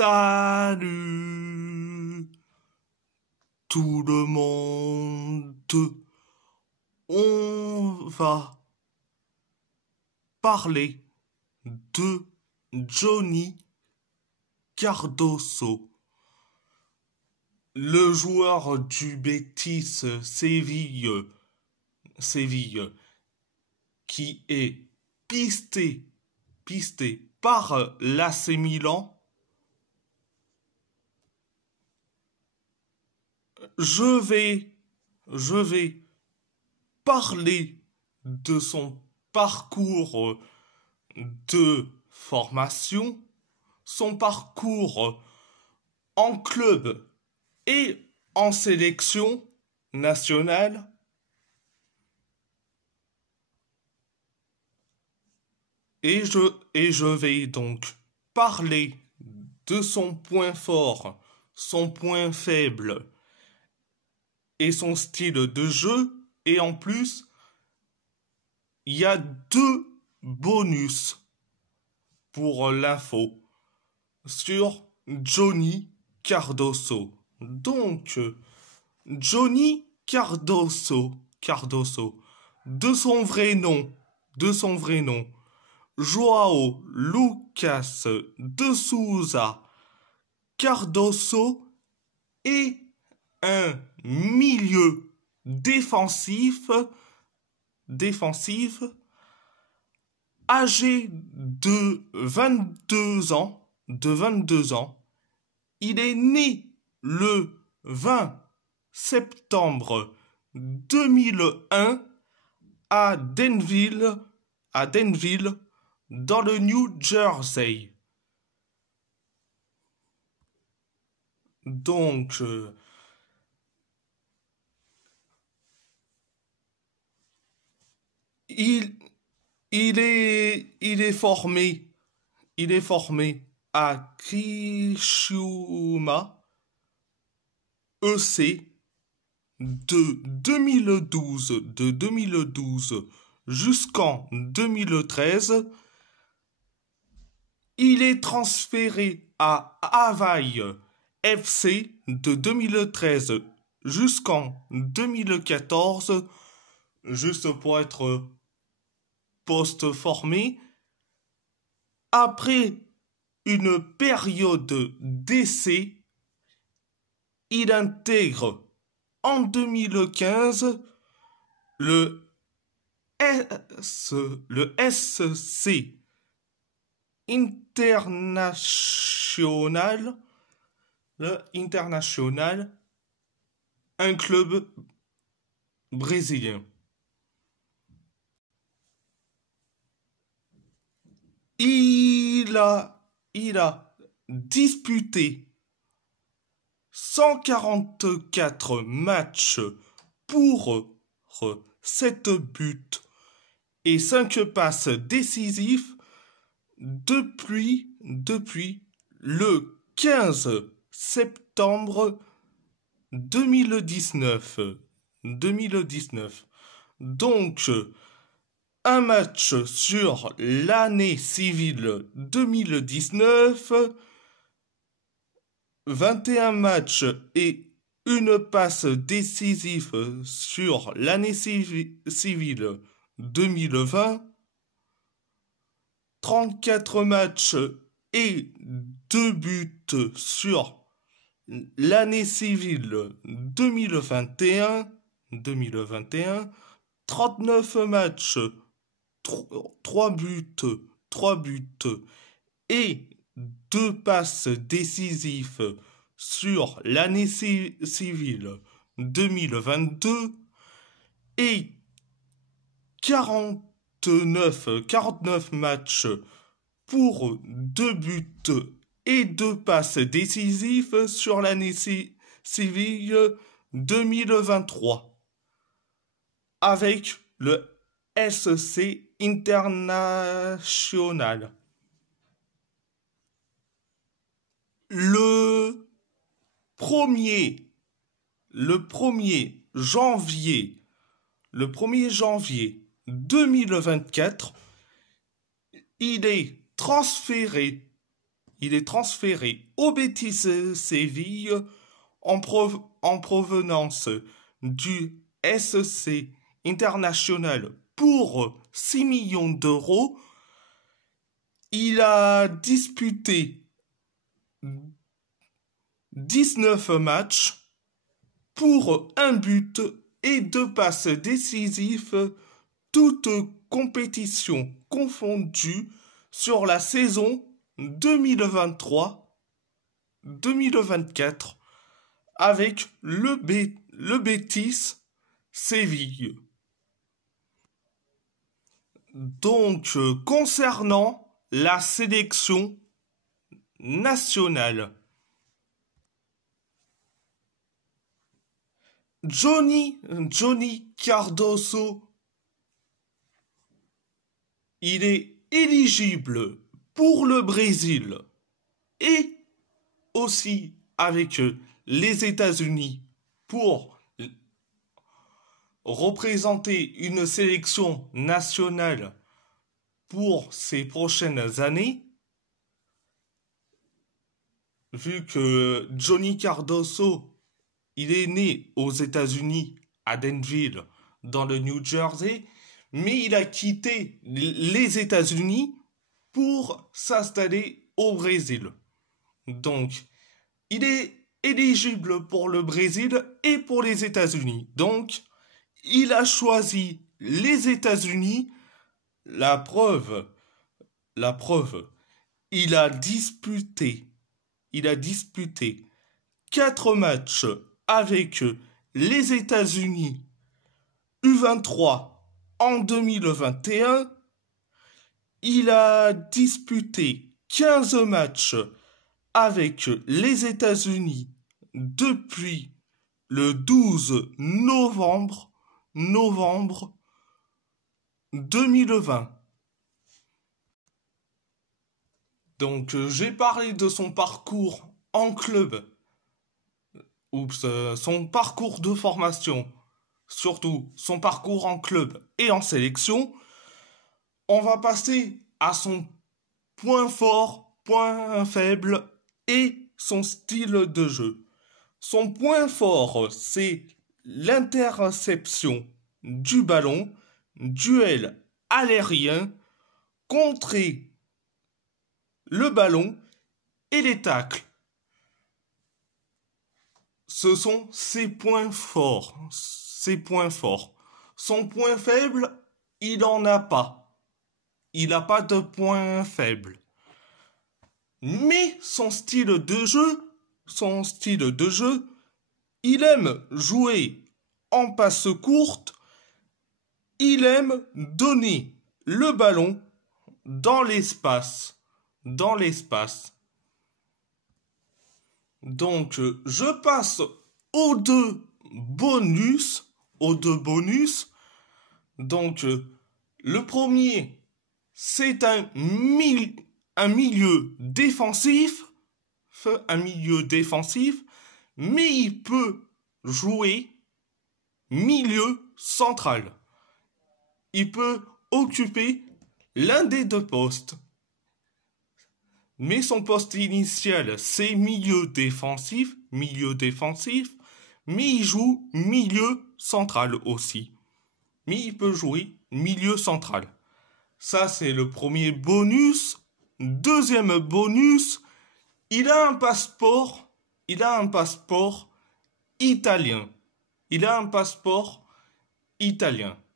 Salut tout le monde. On va parler de Johnny Cardoso, le joueur du Betis Séville, qui est pisté par l'AC Milan. Je vais parler de son parcours de formation, son parcours en club et en sélection nationale. Et je vais donc parler de son point fort, son point faible et son style de jeu. Et en plus, il y a 2 bonus pour l'info sur Johnny Cardoso. Donc, Johnny Cardoso, de son vrai nom, João Lucas de Souza Cardoso, est un milieu défensif âgé de 22 ans. Il est né le 20 septembre 2001 à Danville, dans le New Jersey. Donc, il est formé à Criciúma EC de 2012 jusqu'en 2013. Il est transféré à Havaï FC de 2013 jusqu'en 2014, juste pour être post-formé. Après une période d'essai, il intègre en 2015 le SC International, un club brésilien. Il a disputé 144 matchs pour 7 buts et 5 passes décisives depuis le 15 septembre 2019. Donc, un match sur l'année civile 2019, 21 matchs et une passe décisive sur l'année civile 2020, 34 matchs et 2 buts sur l'année civile 2021, 39 matchs, 3 buts et 2 passes décisives sur l'année civile 2022 et 49 matchs pour 2 buts et 2 passes décisives sur l'année civile 2023 avec le SC International. Le 1er janvier 2024, il est transféré il est transféré au Betis Séville en provenance du SC International pour 6 millions d'euros. Il a disputé 19 matchs pour un but et 2 passes décisives, toutes compétitions confondues sur la saison 2023-2024 avec le Betis Séville. Donc, concernant la sélection nationale, Johnny Cardoso, il est éligible pour le Brésil et aussi avec les États-Unis pour représenter une sélection nationale pour ces prochaines années, vu que Johnny Cardoso, il est né aux États-Unis, à Denville, dans le New Jersey, mais il a quitté les États-Unis pour s'installer au Brésil. Donc, il est éligible pour le Brésil et pour les États-Unis. Donc, il a choisi les États-Unis. La preuve, il a disputé 4 matchs avec les États-Unis U23 en 2021. Il a disputé 15 matchs avec les États-Unis depuis le 12 novembre 2020. Donc j'ai parlé de son parcours en club, son parcours de formation, surtout son parcours en club et en sélection. On va passer à son point fort, point faible et son style de jeu. Son point fort, c'est l'interception du ballon, duel aérien, contrer le ballon et les tacles. Ce sont ses points forts. Son point faible, il n'en a pas. Il n'a pas de point faible. Mais son style de jeu, il aime jouer en passe courte, il aime donner le ballon dans l'espace. Donc, je passe aux deux bonus. Donc, le premier, c'est un milieu défensif, mais il peut jouer milieu central. Il peut occuper l'un des 2 postes. Mais son poste initial, c'est milieu défensif, mais il joue milieu central aussi. Mais il peut jouer milieu central. Ça, c'est le premier bonus. Deuxième bonus, il a un passeport italien.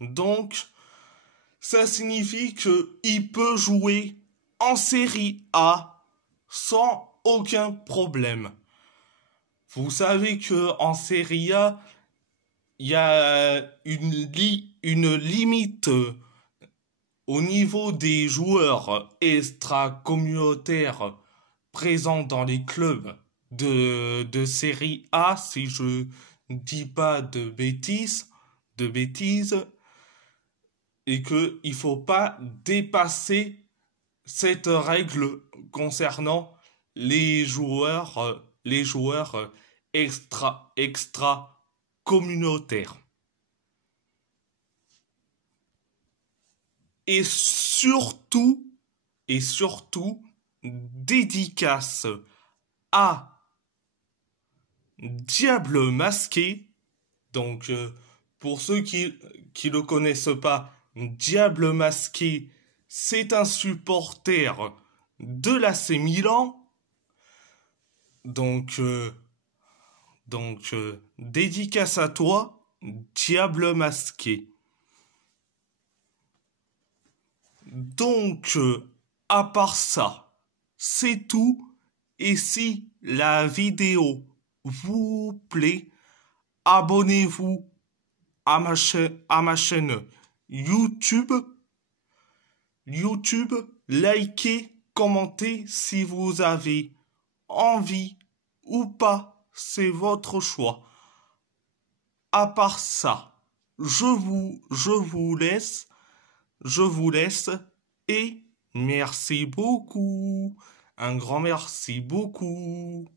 Donc, ça signifie qu'il peut jouer en Série A sans aucun problème. Vous savez que en Série A, il y a une limite au niveau des joueurs extra-communautaires présents dans les clubs de Série A, si je dis pas de bêtises, et qu'il ne faut pas dépasser cette règle concernant les joueurs extra communautaires. Et surtout, dédicace à Diable Masqué. Donc, pour ceux qui le connaissent pas, Diable Masqué, c'est un supporter de l'AC Milan. Donc, dédicace à toi, Diable Masqué. Donc, à part ça, c'est tout. Et si la vidéo vous plaît, abonnez-vous à ma chaîne YouTube. Likez, commentez si vous avez envie ou pas, c'est votre choix. À part ça, je vous laisse et merci beaucoup. Un grand merci beaucoup.